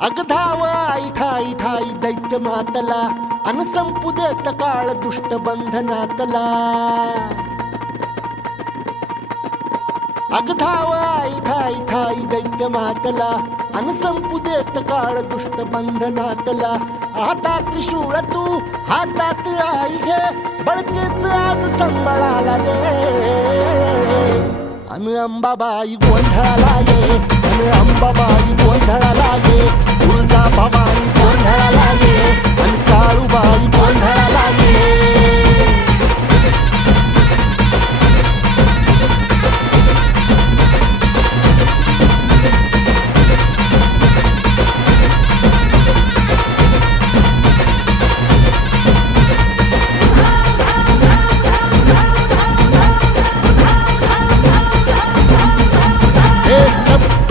अग धाव आई ठाई ठाई दैत्य मातला अन संपू देत काळ दुष्ट बंधनातला। अग धाव आई ठाई ठाई दैत्य मातला अन संपू देत काळ दुष्ट बंधनातला। हातात त्रिशूळ तू हातात आई घे बळकेच आज संबळाला दे। अन अंबाबाई गोंधळाला ये अन अंबाबाई गोंधळाला ये। तुळजा भवानी गोंधळाला ये अन काळूबाई गोंधळाला ये।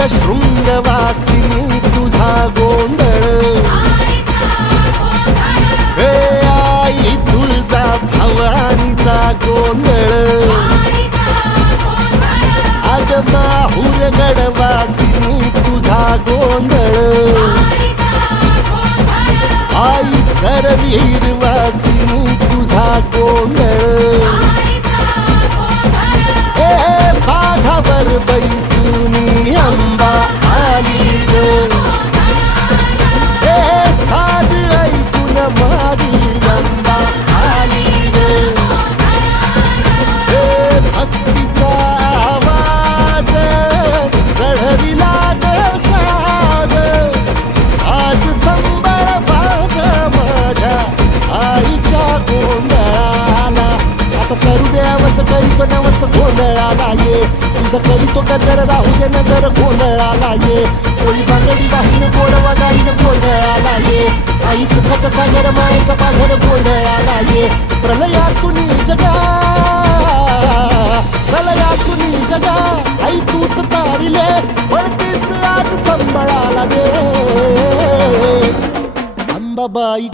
शृंगवासिनी तुझा गोंधळ हे आई तुळजा भवानीचा गोंधळ। अग माहूर गडवासिनी तुझा गोंधळ आई करवीर वासिनी तुझा गोंधळ। बाघावर बैसुनी अंबा आली ग साध ऐकून माझी अंबा आली ग। भक्तीचा आवाज चढविला ग साज आज संबळ बाज माझ्या आईच्या गोंधळाला। आता सरू देवस करीतो नवस गोंधळाला ये तुझं करीतो गजर राहू दे नजर गोंधळाला ये। चोळी बांगडी वाहीन गोडवा गाईन गोंधळाला ये आई सुखाचा सागर मायेचा पाझर गोंधळाला ये। प्रलयातून जगा प्रलयातून जगा आई तूच तारिले वळतीच आज संबळाला दे। अंबाबाई